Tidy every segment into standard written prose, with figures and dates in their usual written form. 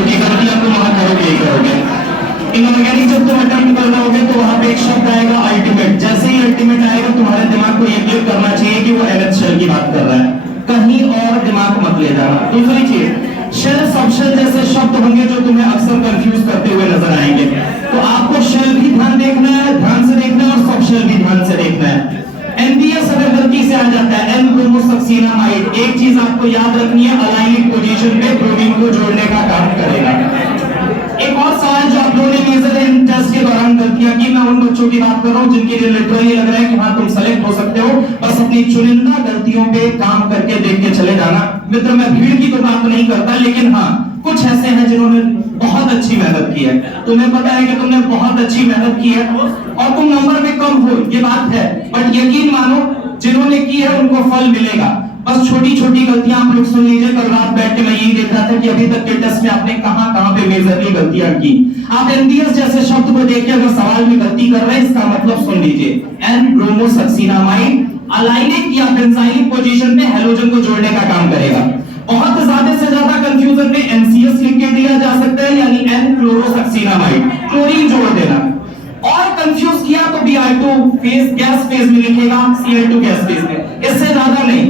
क्योंकि गलतियां तुम वहां करोगे ही करोगे। इनऑर्गेनिक जब तुम अटेम्प्ट कर रहे होगे तो वहां पे एक शब्द आएगा अल्टीमेट। जैसे ही अल्टीमेट आएगा तुम्हारे दिमाग को ये क्लिक करना चाहिए कि वो एनएच शेल की बात कर रहा है, कहीं और दिमाग मत ले जाना। दूसरी चीज, शेल सब शेल जैसे शब्द होंगे जो तुम्हें अक्सर कंफ्यूज करते हुए नजर आएंगे, तो आपको शेल भी ध्यान से देखना है और सब शेल भी ध्यान से देखना है। एनबीएस अगर गलती से आ जाता है, एन ब्रोमोसक्सीनामाइड, एक चीज आपको याद रखनी है, अलाइनिंग पोजीशन पे ब्रोमीन को जोड़ने का काम करेगा। एक और सवाल जो आप लोगों ने मेजर इन टेस्ट के दौरान गलतियां की, मैं उन बच्चों की बात कर रहा हूं जिनके लिए लिटरली लग रहा है कि हाँ तुम सेलेक्ट हो सकते हो, बस अपनी चुनिंदा गलतियों पे काम करके देख के चले जाना। मित्र, मैं भीड़ की तो बात नहीं करता, लेकिन हाँ कुछ ऐसे हैं जिन्होंने बहुत अच्छी मेहनत की है। तुम्हें पता है कि तुमने बहुत अच्छी मेहनत की है और तुम नंबर में कम हो, ये बात है, बट यकीन मानो जिन्होंने की है उनको फल मिलेगा। बस छोटी छोटी गलतियां आप लोग सुन लीजिए। कल रात बैठ के मैं यही देख रहा था कि अभी तक के टेस्ट में आपने कहां पे मेजरली गलतियां की। आप एनबीएस जैसे शब्द को देखिए, अगर सवाल में गलती कर रहे हैं इसका मतलब सुन लीजिए, एन ब्रोमोसक्सीनामाइड अलाइनिक या बेंजाइलिक पोजीशन पे हैलोजन को जोड़ने का काम करेगा। बहुत ज्यादा से ज्यादा कंफ्यूजन में एनसीएस लिख के दिया जा सकता है, यानी एन क्लोरोसक्सीनामाइड, क्लोरीन जोड़ देना। और कंफ्यूज किया तो Br2 फेज गैस फेज में लिखेगा, Cl2 गैस फेज में, इससे ज्यादा नहीं।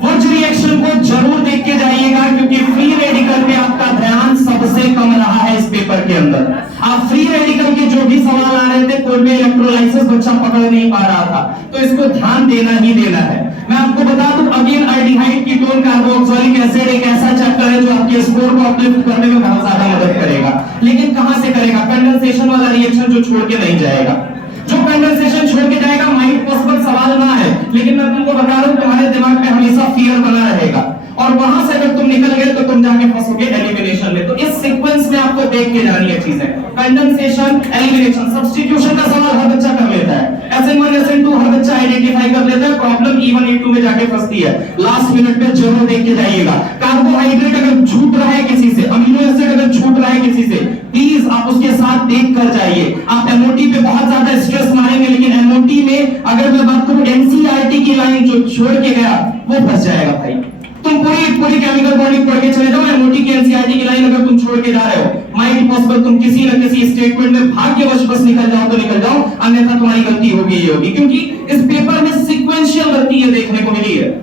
वुड्स रिएक्शन को जरूर देख के जाइएगा क्योंकि फ्री रेडिकल पे आपका ध्यान सबसे कम रहा है इस पेपर के अंदर। आप फ्री रेडिकल के जो भी सवाल आ रहे थे, कोई भी इलेक्ट्रोलाइसिस बच्चा पकड़ नहीं पा रहा था, तो इसको ध्यान देना ही देना है। मैं आपको बता दूं, again aldehyde ketone carboxylic acid एक ऐसा चैप्टर है जो आपके स्कोर को अपलिफ्ट करने में बहुत ज्यादा मदद करेगा। लेकिन कहां से करेगा? कंडेंसेशन वाला रिएक्शन जो छोड़ के नहीं जाएगा। जो कंडेंसेशन छोड़ के जाएगा माइट पॉसिबल सवाल ना है, लेकिन मैं तुमको बता रहा हूं तुम्हारे दिमाग में हमेशा फियर बना रहेगा और वहां से अगर तुम निकल गए तो तुम जाके फंसोगे एलिमिनेशन में। तो इस सीक्वेंस में आपको देख के जानी है चीजें, कंडेंसेशन, एलिमिनेशन। सब्स्टिट्यूशन का सवाल हर बच्चा कर लेता है, SN1 SN2 हर बच्चा आइडेंटिफाई कर लेता है, प्रॉब्लम E1 E2 में जाके फंसती है। लास्ट मिनट पे जरूर देख के जाइएगा। कार्बोहाइड्रेट अगर छूट रहा है किसी से, अमीनो एसिड अगर छूट रहा है किसी से, प्लीज आप उसके साथ देख कर जाइए। आप एमओटी पे बहुत ज्यादा स्ट्रेस मारेंगे, लेकिन एमओटी में अगर मैं बात करूं एनसीईआरटी की लाइन जो छोड़ के गया वो फंस जाएगा भाई। तुम पूरी केमिकल बॉन्डिंग पढ़ के चले जाओ, एमओटी की एनसीईआरटी की लाइन अगर तुम छोड़ के जा रहे हो, माइट पॉसिबल तुम किसी न किसी स्टेटमेंट में भाग्यवश बस निकल जाओ तो निकल जाओ, अन्यथा तुम्हारी गलती होगी ही होगी। क्योंकि इस पेपर में सीक्वेंशियल गलती ये देखने को मिली है।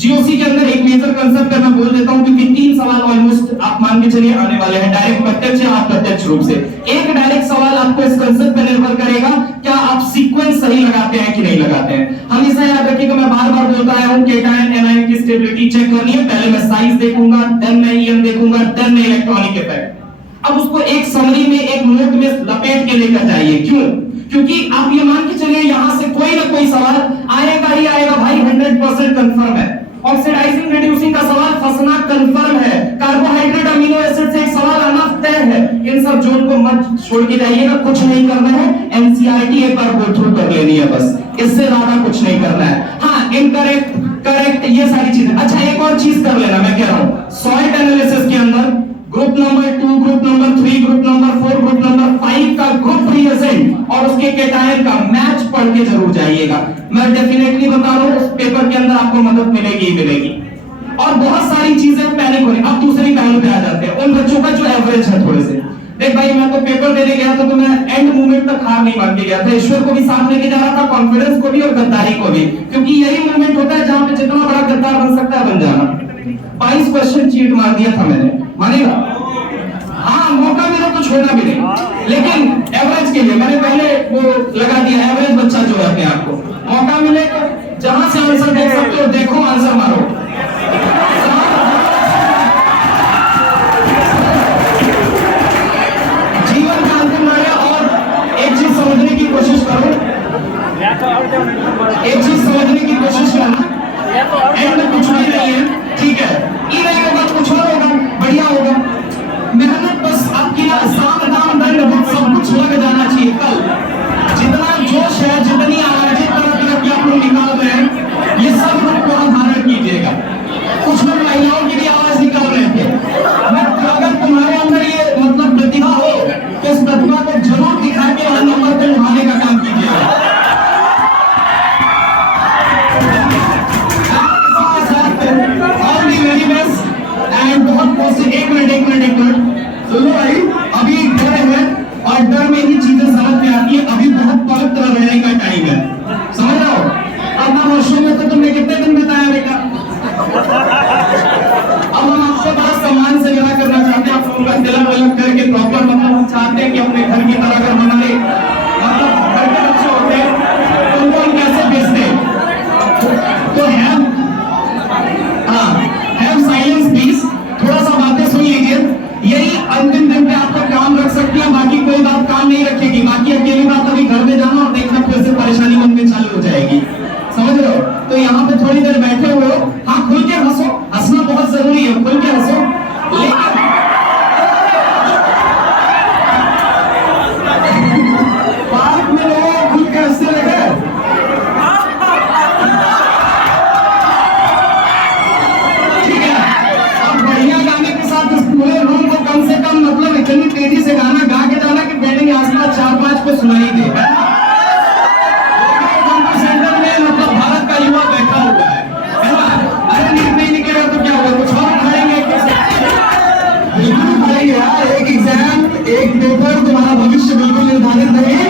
जीओसी के अंदर एक मेजर कांसेप्ट मैं बोल देता हूं क्योंकि 3 सवाल ऑलमोस्ट आप मान के चलिए आने वाले हैं, डायरेक्ट प्रत्यक्ष या अप्रत्यक्ष रूप से। एक डायरेक्ट सवाल आपको इस कांसेप्ट पे निर्भर करेगा, क्या आप सीक्वेंस सही लगाते हैं कि नहीं लगाते हैं। हमेशा याद रखिएगा, मैं बार-बार बोलता आया हूं केटायन एनायन की स्टेबिलिटी चेक करनी है, पहले मैं साइज देखूंगा, देन मैं ईएम देखूंगा, देन मैं इलेक्ट्रॉनिक इफेक्ट। अब उसको एक समरी में, एक नोट में लपेट के लेकर जाइए। क्यों? क्योंकि आप ये मान के चलिए यहां से कोई ना कोई सवाल आएगा ही आएगा भाई, 100% कंफर्म है। ऑक्सीडाइजिंग रिड्यूसिंग का सवाल फंसना कंफर्म है। कार्बोहाइड्रेट अमीनो एसिड से एक सवाल आना तय है। इन सब जोन को मत छोड़ के जाइएगा, कुछ नहीं करना है, एनसीईआरटी एक बार गो थ्रू कर लेनी है बस, इससे ज्यादा कुछ नहीं करना है। हाँ, इनकरेक्ट, करेक्ट, ये सारी चीजें। अच्छा, एक और चीज कर लेना, मैं कह रहा हूं सॉइल एनालिसिस के अंदर group number 2, group number 3, group number 4, group number 5 का ग्रुप रिएजेंट और उसके केटायन का मैच पढ़ के जरूर जाइएगा। मैं डेफिनेटली बता रहा हूं उस पेपर के अंदर आपको मदद मिलेगी ही मिलेगी। और बहुत सारी चीजें पैनिक हो रही। अब दूसरी पहलू पे आ जाते हैं उन बच्चों का जो एवरेज है थोड़े से। देख भाई, मैं तो पेपर देने गया था तो मैं एंड मोमेंट तक हार नहीं मान के गया था। ईश्वर को भी साथ लेके जा रहा था, कॉन्फिडेंस को भी और गद्दारी को भी, क्योंकि यही मोमेंट होता है जहां पे जितना बड़ा गद्दार बन सकता है बन जाना। 22 क्वेश्चन चीट मार दिया था मैंने, मानेगा? हाँ, मौका मिला तो छोड़ना भी नहीं, लेकिन एवरेज के लिए मैंने पहले वो लगा दिया, एवरेज बच्चा जो है अपने आप को मौका मिले तो जहां से आंसर देख सकते हो देखो, आंसर मारो। जीवन का अंतिम मारे। और एक चीज समझने की कोशिश करो, एक चीज समझने की कोशिश करना, एंड में कुछ भी नहीं है, ठीक है? ये नहीं होगा, कुछ और होगा, बढ़िया होगा। पूरा तिलक विलक करके प्रॉपर, मतलब हम चाहते हैं कि अपने घर की तरह अगर मनाए, मतलब घर के बच्चे होते हैं तो उनको हम कैसे भेजते हैं। तो हैव साइलेंस प्लीज, थोड़ा सा बातें सुन लीजिए। यही अंतिम दिन पे आपका काम रख सकती है, बाकी कोई बात काम नहीं रखेगी। बाकी अकेली बात अभी घर में जाना और देखना फिर से परेशानी मन में चालू हो जाएगी, समझ रहे हो। तो यहाँ पे थोड़ी देर बैठे हुए हो, हाँ खुल के हंसो, हंसना बहुत जरूरी है, खुल के हंसो। लेकिन पार्क में लोग खुल के हंसते रहे, ठीक है। अब बढ़िया गाने के साथ इस पूरे रूम को कम से कम मतलब इतनी तेजी से गाना गा के जाना कि बिल्डिंग आसपास 4-5 को सुनाई दे। सेंटर में मतलब भारत का युवा बैठा हुआ है ना। अरे नहीं निकलेगा तो क्या होगा, कुछ और खड़ेंगे, बिल्कुल खड़ेंगे यार। एक एग्जाम, एक पेपर, तुम्हारा भविष्य बिल्कुल निर्धारित नहीं।